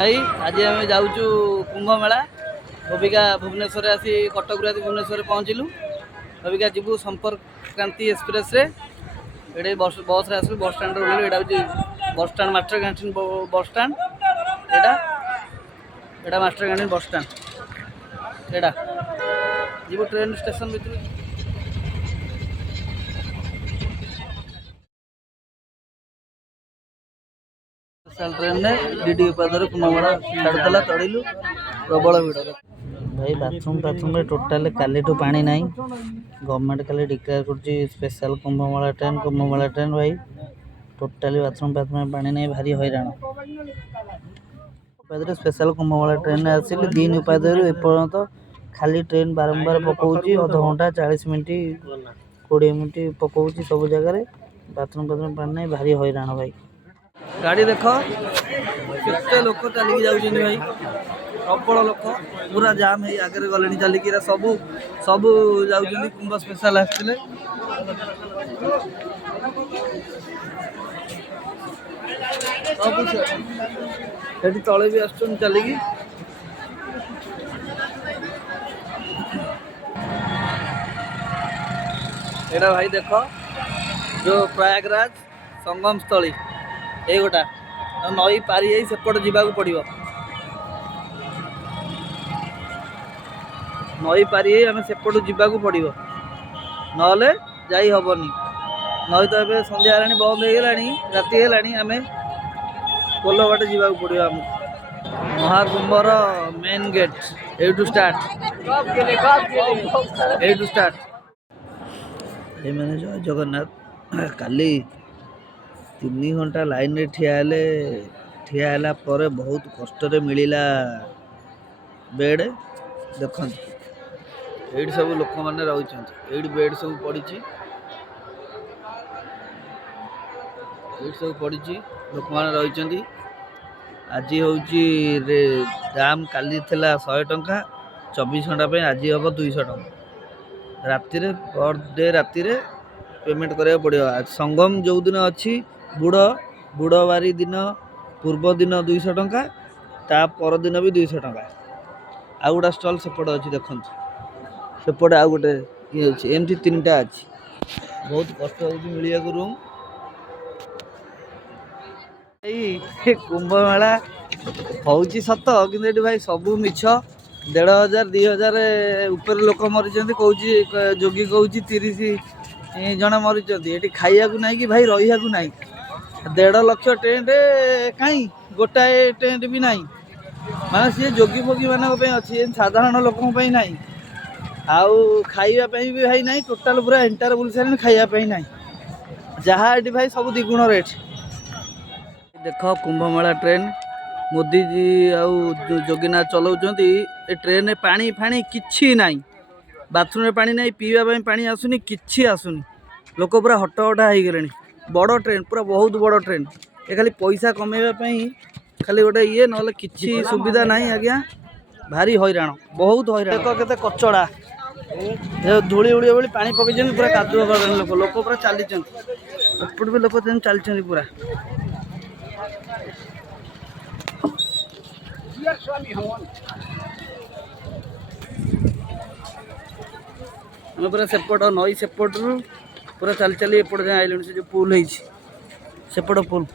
भाई आज आम जाऊँ कुंभ मेला अबिका भुवनेश्वर आसी कटक आसी भुवनेश्वर पहुँचलु। अबिका जीवु संपर्क क्रांति एक्सप्रेस रे ये बस आसलु बस स्टाण्ड ओह्लू। यहाँ हूँ बस स्टाण्ड मास्टर कैंटीन बस स्टाण्ड। यहाँ मास्टर कैंटीन बस स्टाण्ड। यहाँ जीवु ट्रेन स्टेशन भीतर। ट्रेन ने डीडी उपाध्याय कुंभमेला छाड़ूला चढ़लु प्रबल भिड़। भाई बाथरूम टोटाल काली पानी ना गवर्नमेंट खाली डिक्लेयर कर स्पेशल कुंभमेला ट्रेन भाई टोटाली बाथरूम पानी ना भारी हैरान। उपाध्याय स्पेशल कुंभमेला ट्रेन आसिल दिन उपाध्याय एपर्यंत खाली ट्रेन बारंबार पकाउची अध घंटा 40 मिनट 20 मिनट पकाउची सब जगह बाथरूम पानी ना भारी हैरान भाई। गाड़ी देख केते लोक चलिक जाऊँ भाई प्रबल लोक पूरा जाम है आगे गले चलिक सबू सबू जाऊँ कुंभ स्पेशल आसते सब तले भी आस चलिक। एटा भाई देख जो प्रयागराज संगम स्थली ये गोटा नई पारी सेपट जावाक पड़ो नई पारी आम सेपट जावाक पड़ो नले जाई हबनी। नई तो ये संध्या बंद हो गला राति है आम पोल बाटे जावाक पड़ो आमको। महाकुंभर मेन गेट एटू स्टार्ट ये मैंने जय जगन्नाथ काली 3 घंटा लाइन रे ठिया पर बहुत कष्ट मिलला बेड। देख ये सब लोक मैंने रही बेड सब पड़ी सब पड़ी लोक मैंने रही। आज हूँ दाम काली थिला 100 टंका 24 घंटा पे आज हम 200 टंका राति पर डे राति पेमेंट करा पड़ो। संगम जो दिन अच्छी बुड़वारी दिन पूर्व दिन 200 टंका ता पर दिन भी 200 टंका। आउ गोटा स्टल सेपट अच्छी देखु सेपटे आउ गोटे ये अच्छी एमती 3टा अच्छी बहुत कष्ट हो मिलिया रूम। कुंभ मेला हूँ सत कि भाई सबू मिछ 1500 2000 ऊपर लोक मरी कह जोगी कौच 30 जन मरी ये खाया ना कि भाई रहा ना 1.5 लाख टेंट कहीं गोटाए टेंट भी ना माने सी जोगी फोगी मानक अच्छी साधारण लोक ना आउ खावाई भी भाई ना टोटाल पूरा एंटायर बुल सारे खावाई ना जहाँ ये भाई सब द्विगुण रेट। देख कुंभमेला ट्रेन मोदी जी आउ जोगीनाथ चलाउछंती ए ट्रेन पानी फाणी किछि नाई बाथरूम में पानी नाई पीवा पानी आसुनी किछि आसुनी लोक पूरा हटहटा हो गले। बड़ ट्रेन पूरा बहुत बड़ ट्रेन ये खाली पैसा कमेवा खाली गोटे ये ना किछि सुविधा नहीं आज्ञा भारी हैरान बहुत हैरान। देख केते कचड़ा धूली उड़ी बोली पानी पकई पूरा कादुआ कर लोक लोक पूरा चली एपट भी लोक चलती पूरा आम पूरा सेपट नई सेपट रू पूरा चली चली एपट जाए आइलुन से जो पुल है सेपट पुल।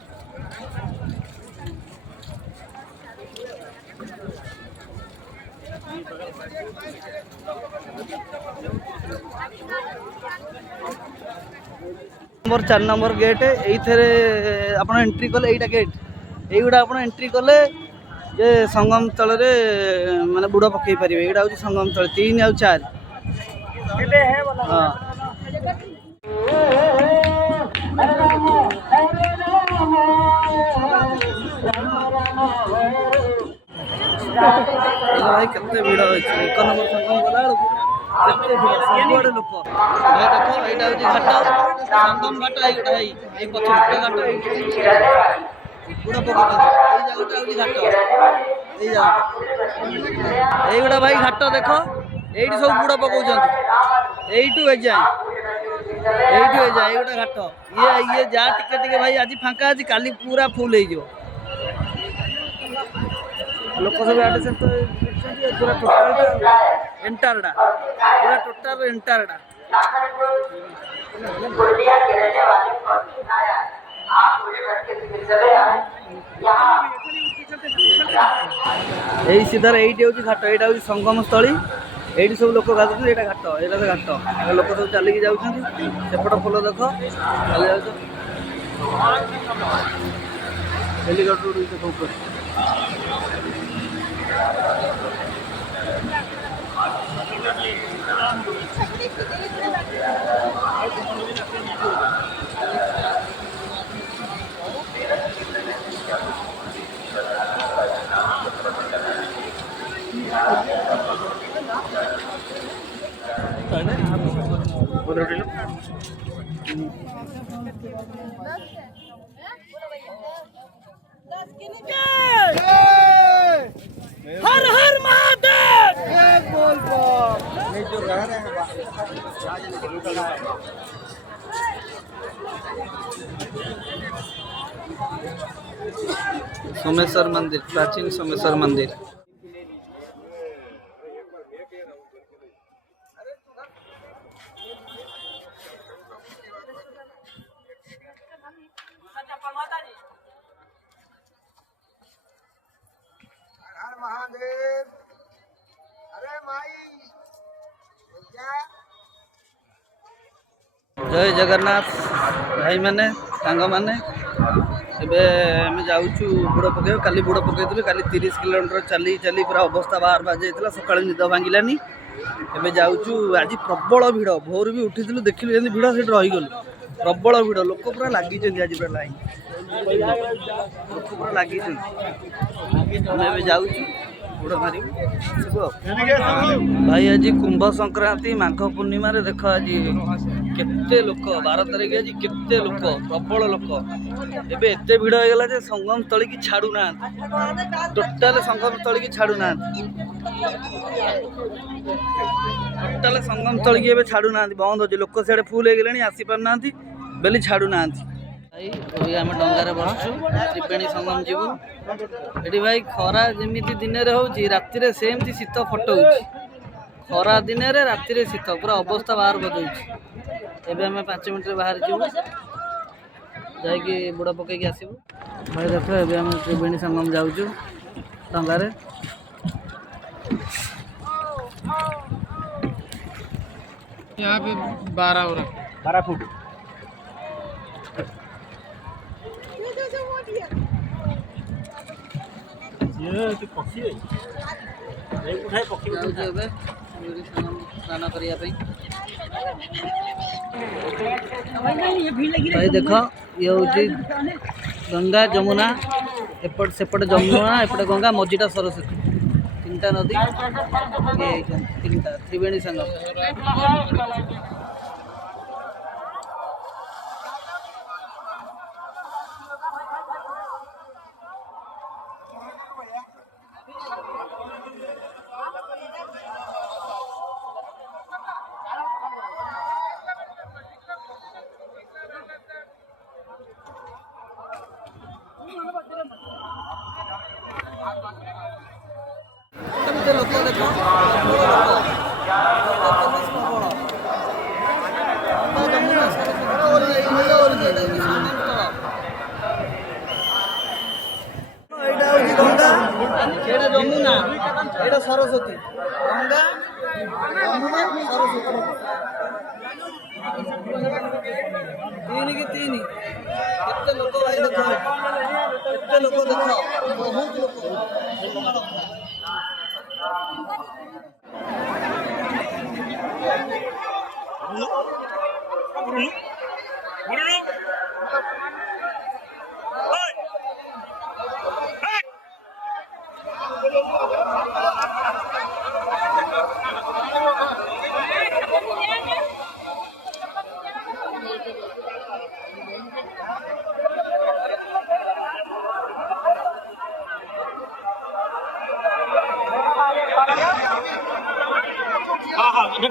नंबर 4 नंबर गेट ये आप एंट्री कले यहीटा गेट यहीगुड़ा आप एंट्री कले ये संगम तल माने बुड़ पकई पारे यहाँ हूँ संगम तल 3 और 4 हाँ। भाई केते भिड़ अच्छे 1 नंबर संगम गला सबुआड़े लोक देख यहाँ हूँ घाट संगम घाट ये पछे घाट बुड़ पकड़ घाट यहीगुड़ा भाई घाट देख ये सब बुड़ पकाउछंती एठू ए जाए गोटे घाट ये जा टिके भाई आज फांका आज काली पूरा फुल हो लोक सब आटे से तो पूरा टोटाल एंटारडा पूरा टोटाल एंटारडा यही सीधार ये घाट यहाँ हूँ संगम स्थली ये सब लोक गाधुଛନ୍ତି ये घाट यहाँ घाट लोक सब चलिकी जाऊँगी सेपट पोल देख चली जाऊ हेलीकप्टर ऊपर हर हर महादेव सोमेश्वर मंदिर प्राचीन सोमेश्वर मंदिर महादेव अरे माई जय जगन्नाथ भाई मैंने सांग मैंने जाऊँ बुड़ पकड़ काली बुड़ पकई काली 30 किलोमीटर चली चली पूरा अवस्था बाहर बाजे सका निद भांगिलानी एवं जाऊँ आज प्रबल भिड़ भोर भी उठी देखिलु जमी भिड़ से रहीगलु प्रबल भिड़ लोक पूरा लगी आज पूरा लाइन लोक पूरा लगी जाऊँ बुड़ मार भाई आज कुंभ संक्रांति माघ पूर्णिम देख आज केते लोक 12 तारिख आज केते लोक प्रबल लोक एबे एते भिड़ हो गला जे संगम स्थली की छाड़ू ना टोटाल संगम स्थली की छाड़ू ना टोटाल संगम स्थली की एबे छाड़ू ना बंद हो लोक सियाड़े फुल हो गले आसी पार ना बेली छाड़ू ना भाई अभी आम डंगार बसचु त्रिवेणी संगम जीवु ये भाई खरा जमी दिन में हो राति सेमती शीत फटो खरा दिन राति शीत पूरा अवस्था बाहर बदलुच एबे हमें 5 मिनट बाहर जीवु जाकि बुड़ पकईकि आसबू भाई देख एबे हम त्रिवेणी संगम जाऊँ डंगार यहाँ पे 12 फुट स्नान करने भाई देख ये हूँ गंगा जमुना एपट सेपट जमुना एपटे गंगा मझीटा सरस्वती 3टा नदी ये 3टा त्रिवेणी संगम लोक देख जमुना ये सरस्वती गंगा जमुना सरस्वती 3 की 3 केते लोक भाई देख केते लोक देख बहुत लोक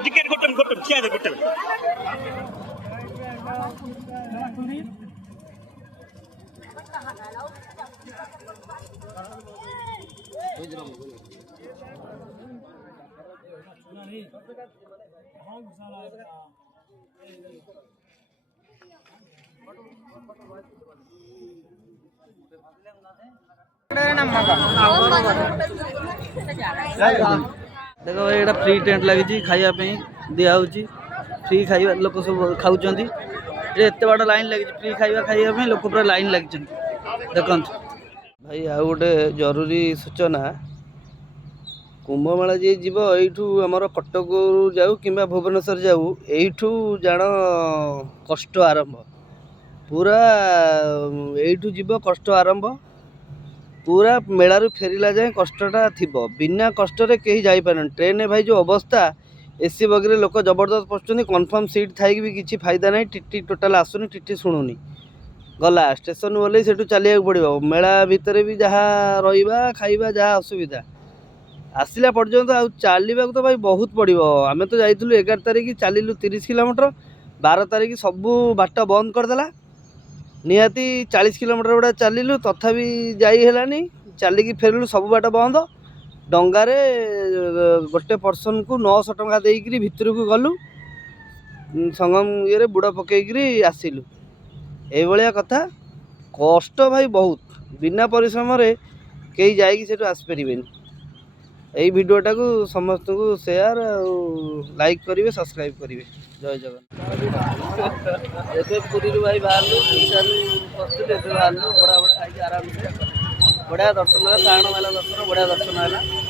टिकेट ಕೊಟ್ಟು ಕಿಯಾದೆ ಕೊಟ್ಟು देख भाई एटा फ्री टेंट लगी खाइबा दिहूँ फ्री खाइबा लोक सब खाऊँ एत बड़ लाइन लगी फ्री खाइबा लोक पूरा लाइन लगी देखो भाई आ गोटे जरूरी सूचना कुंभमेला जी जीव यू आमर कटक जाऊ कि भुवनेश्वर जाऊ यू जान कष्ट आरंभ पूरा यू जीव कष्ट आरंभ पूरा मेलारू फेरला जाए कष्टटा थी बिना कष्ट कहीं जापार ट्रेन भाई जो अवस्था एसी बगरे लोक जबरदस्त पशुंट कन्फर्म सीट थी भी किसी फायदा नहीं टीटी टोटाल आसुनी टीटी शुणुनी गला स्टेशन बोले से चलिया पड़ो मेला भितर भी जहाँ रहा खाइबा जहाँ असुविधा आसला पर्यंत आ चलवा तो भाई बहुत पड़ो आम तो जाइलु 11 तारिख चलिलु 30 किलोमीटर 12 तारिख सबू बाट बंद करदेला निहाती 40 किलोमीटर गुड़ा चलिलु तथापि जाइलानी चलिकी फेरलु सब बाट बंद डंगारे गोटे पर्सन को 900 टंका देकरी भितर को गलु संगम ये बुड़ पकईकरी आसिलु ये कथा कष्ट भाई बहुत बिना परिश्रम कहीं जाइकी से आसपारे यही भिडियोटा को समस्त को शेयर लाइक करेंगे सब्सक्राइब करेंगे जय जगन्नाथ एवं पुरी भाई बाहर बसते बाहर बड़ा बड़ा खाई आराम से बढ़िया दर्शन है साण मेला दर्शन बढ़िया दर्शन है।